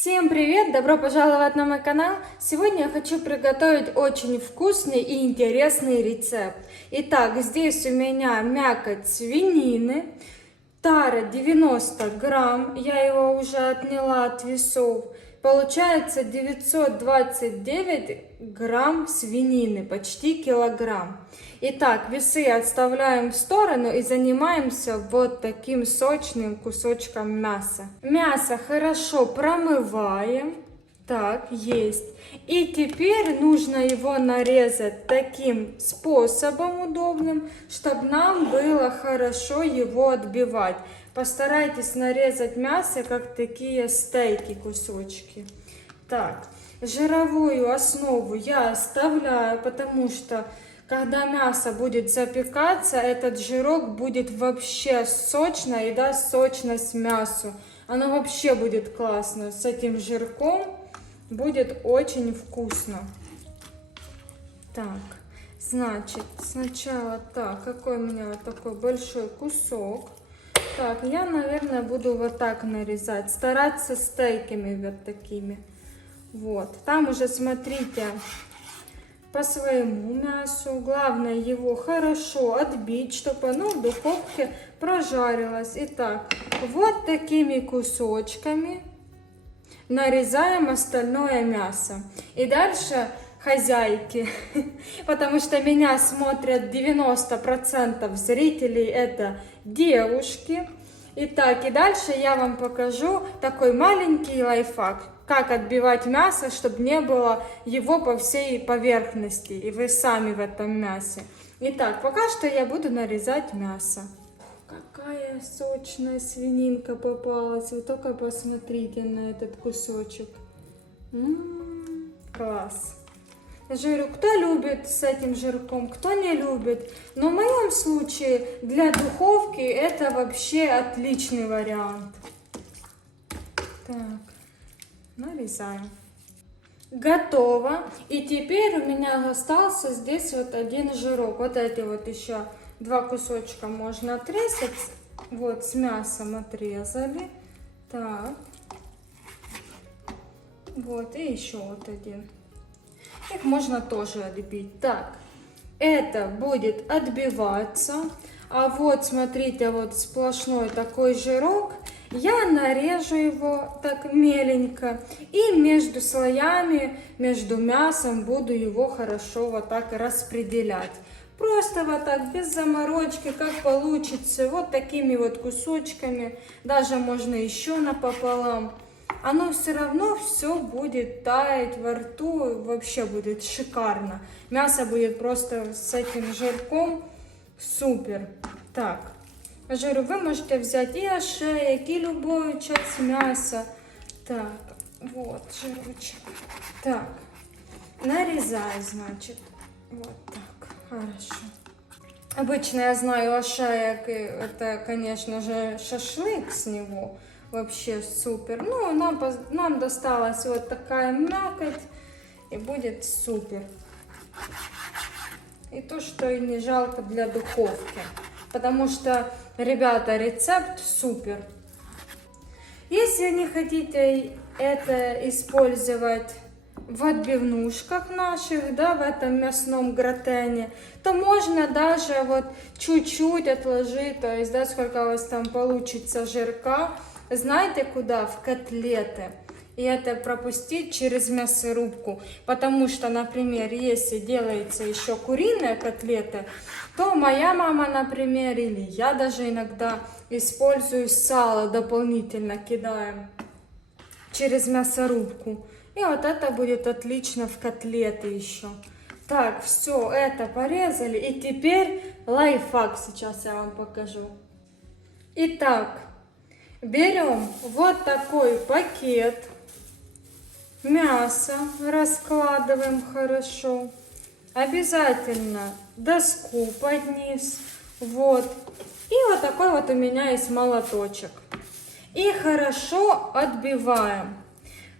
Всем привет! Добро пожаловать на мой канал! Сегодня я хочу приготовить очень вкусный и интересный рецепт. Итак, здесь у меня мякоть свинины, тара 90 грамм, я его уже отняла от весов. Получается 929 грамм свинины, почти килограмм. Итак, весы отставляем в сторону и занимаемся вот таким сочным кусочком мяса. Мясо хорошо промываем. Так, есть. И теперь нужно его нарезать таким способом удобным, чтобы нам было хорошо его отбивать. Постарайтесь нарезать мясо, как такие стейки, кусочки. Так, жировую основу я оставляю, потому что когда мясо будет запекаться, этот жирок будет вообще сочно и даст сочность мясу. Оно вообще будет классно. С этим жирком будет очень вкусно. Так, значит, сначала так, какой у меня вот такой большой кусок. Так, я, наверное, буду вот так нарезать, стараться стейками вот такими. Вот, там уже смотрите по своему мясу. Главное его хорошо отбить, чтобы оно в духовке прожарилось. Итак, вот такими кусочками нарезаем остальное мясо. И дальше хозяйки, потому что меня смотрят 90% зрителей, это девушки. Итак, и дальше я вам покажу такой маленький лайфхак, как отбивать мясо, чтобы не было его по всей поверхности, и вы сами в этом мясе. Итак, пока что я буду нарезать мясо. Какая сочная свининка попалась, вы только посмотрите на этот кусочек. Класс. Я же говорю, кто любит с этим жирком, кто не любит. Но в моем случае для духовки это вообще отличный вариант. Так, нарезаем. Готово. И теперь у меня остался здесь вот один жирок. Вот эти вот еще два кусочка можно отрезать. Вот с мясом отрезали. Так. Вот и еще вот один. Их можно тоже отбить. Так, это будет отбиваться. А вот, смотрите, вот сплошной такой жирок. Я нарежу его так меленько. И между слоями, между мясом буду его хорошо вот так распределять. Просто вот так, без заморочки, как получится. Вот такими вот кусочками. Даже можно еще напополам. Оно все равно все будет таять во рту, вообще будет шикарно. Мясо будет просто с этим жирком супер. Так, жиру вы можете взять и ошеек, и любую часть мяса. Так, вот жирочек. Так, нарезаю, значит, вот так, хорошо. Обычно я знаю ошеек, это, конечно же, шашлык с него. Вообще супер. Ну, нам досталась вот такая мякоть. И будет супер. И то, что и не жалко для духовки. Потому что, ребята, рецепт супер. Если не хотите это использовать в отбивнушках наших, да, в этом мясном гратене, то можно даже вот чуть-чуть отложить, то есть, да, сколько у вас там получится жирка. Знаете куда? В котлеты. И это пропустить через мясорубку. Потому что, например, если делается еще куриные котлеты, то моя мама, например, или я даже иногда использую сало дополнительно, кидаем через мясорубку. И вот это будет отлично в котлеты еще. Так, все, это порезали. И теперь лайфхак сейчас я вам покажу. Итак, берем вот такой пакет, мясо раскладываем хорошо, обязательно доску под низ, вот, и вот такой вот у меня есть молоточек. И хорошо отбиваем,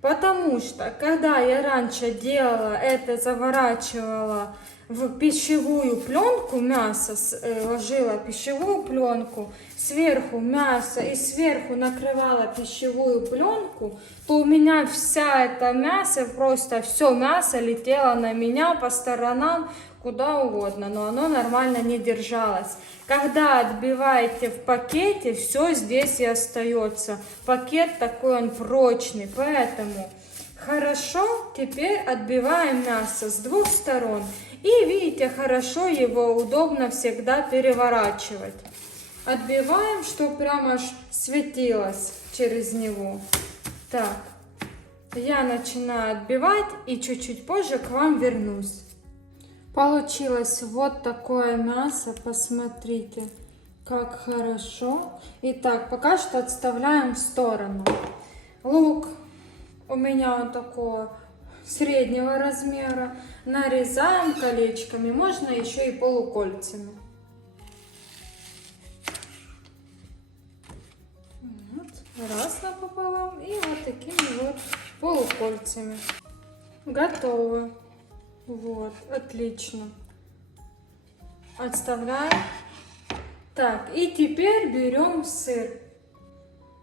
потому что, когда я раньше делала это, заворачивала в пищевую пленку мясо, ложила пищевую пленку, сверху мясо и сверху накрывала пищевую пленку, то у меня вся это мясо, просто все мясо летело на меня по сторонам, куда угодно, но оно нормально не держалось. Когда отбиваете в пакете, все здесь и остается. Пакет такой, он прочный, поэтому хорошо теперь отбиваем мясо с двух сторон. И видите, хорошо его удобно всегда переворачивать. Отбиваем, чтобы прямо аж светилось через него. Так, я начинаю отбивать и чуть-чуть позже к вам вернусь. Получилось вот такое мясо, посмотрите, как хорошо. Итак, пока что отставляем в сторону. Лук у меня он такой среднего размера. Нарезаем колечками, можно еще и полукольцами. Вот, раз напополам и вот такими вот полукольцами. Готово. Вот, отлично. Отставляем. Так, и теперь берем сыр.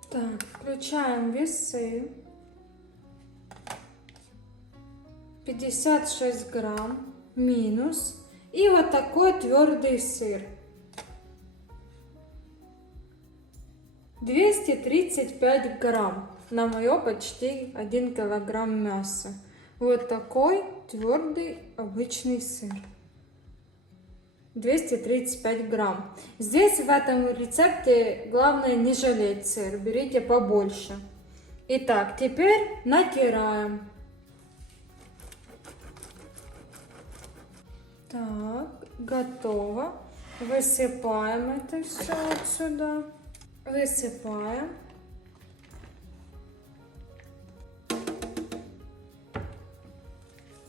Так, включаем весы. 56 грамм минус. И вот такой твердый сыр. 235 грамм на мое почти 1 килограмм мяса. Вот такой твердый обычный сыр. 235 грамм. Здесь в этом рецепте главное не жалеть сыр. Берите побольше. Итак, теперь натираем. Так, готово. Высыпаем это все отсюда. Высыпаем.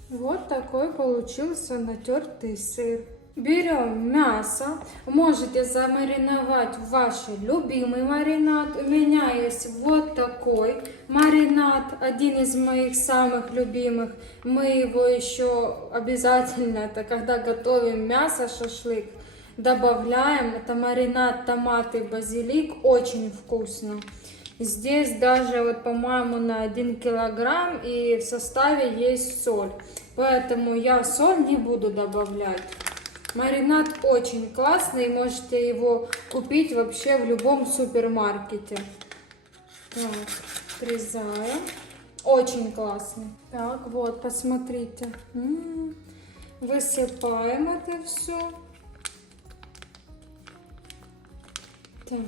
Вот такой получился натертый сыр. Берем мясо, можете замариновать ваш любимый маринад. У меня есть вот такой маринад, один из моих самых любимых. Мы его еще обязательно, это когда готовим мясо, шашлык, добавляем. Это маринад томат и базилик, очень вкусно. Здесь даже, вот, по-моему, на 1 килограмм, и в составе есть соль. Поэтому я соль не буду добавлять. Маринад очень классный, можете его купить вообще в любом супермаркете. Так, отрезаем. Очень классный. Так, вот, посмотрите. Высыпаем это все. Так.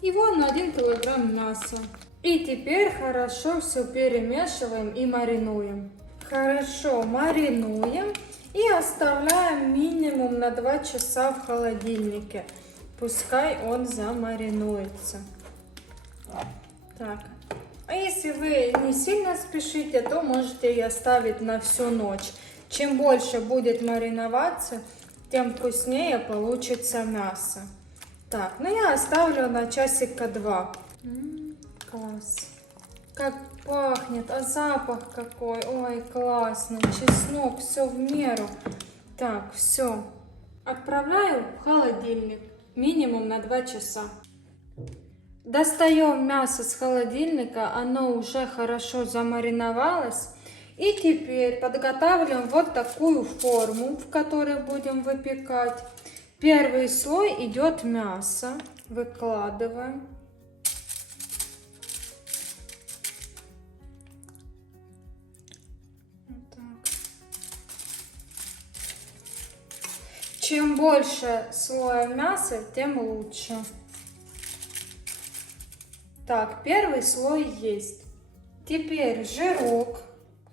И вот на 1 килограмм мяса. И теперь хорошо все перемешиваем и маринуем. Хорошо маринуем и оставляем минимум на 2 часа в холодильнике. Пускай он замаринуется. Так. А если вы не сильно спешите, то можете и оставить на всю ночь. Чем больше будет мариноваться, тем вкуснее получится мясо. Так, ну я оставлю на часика 2. Класс. Как пахнет, а запах какой. Ой, классно. Чеснок, все в меру. Так, все. Отправляю в холодильник. Минимум на 2 часа. Достаем мясо с холодильника. Оно уже хорошо замариновалось. И теперь подготавливаем вот такую форму, в которой будем выпекать. Первый слой идет мясо. Выкладываем. Вот так. Чем больше слоя мяса, тем лучше. Так, первый слой есть. Теперь жирок,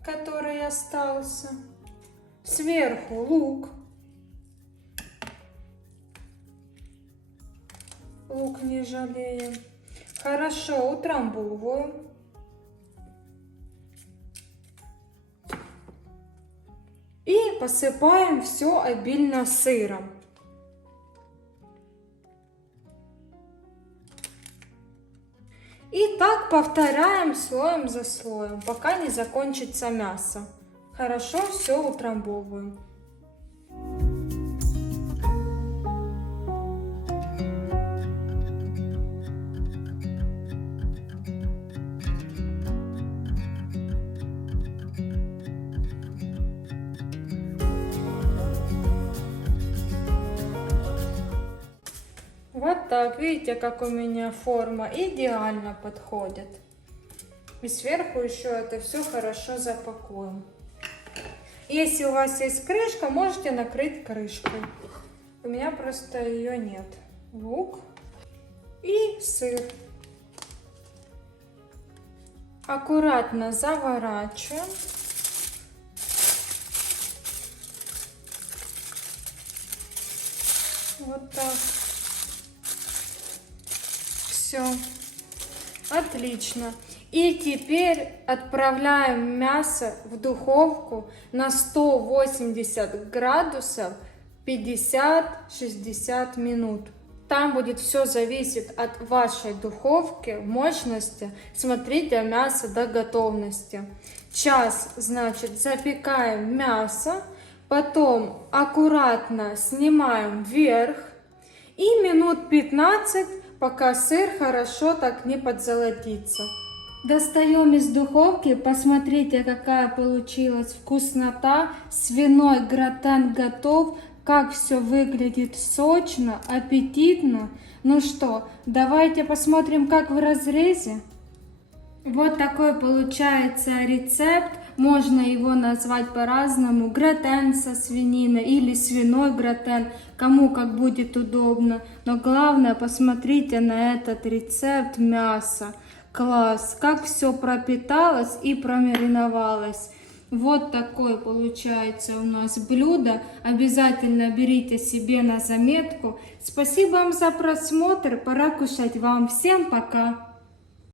который остался. Сверху лук. Лук не жалеем. Хорошо утрамбовываем. И посыпаем все обильно сыром. И так повторяем слоем за слоем, пока не закончится мясо. Хорошо все утрамбовываем. Вот так, видите, как у меня форма идеально подходит. И сверху еще это все хорошо запакуем. Если у вас есть крышка, можете накрыть крышкой. У меня просто ее нет. Лук и сыр. Аккуратно заворачиваем. Вот так. Все. Отлично. И теперь отправляем мясо в духовку на 180 градусов 50-60 минут. Там будет все зависеть от вашей духовки, мощности. Смотрите мясо до готовности. Час, значит, запекаем мясо, потом аккуратно снимаем вверх и минут 15, пока сыр хорошо так не подзолотится. Достаем из духовки, посмотрите, какая получилась вкуснота. Свиной гратен готов. Как все выглядит сочно, аппетитно. Ну что, давайте посмотрим, как в разрезе. Вот такой получается рецепт. Можно его назвать по-разному. Гратен со свининой или свиной гратен. Кому как будет удобно. Но главное, посмотрите на этот рецепт мяса. Класс! Как все пропиталось и промариновалось. Вот такое получается у нас блюдо. Обязательно берите себе на заметку. Спасибо вам за просмотр. Пора кушать вам. Всем пока!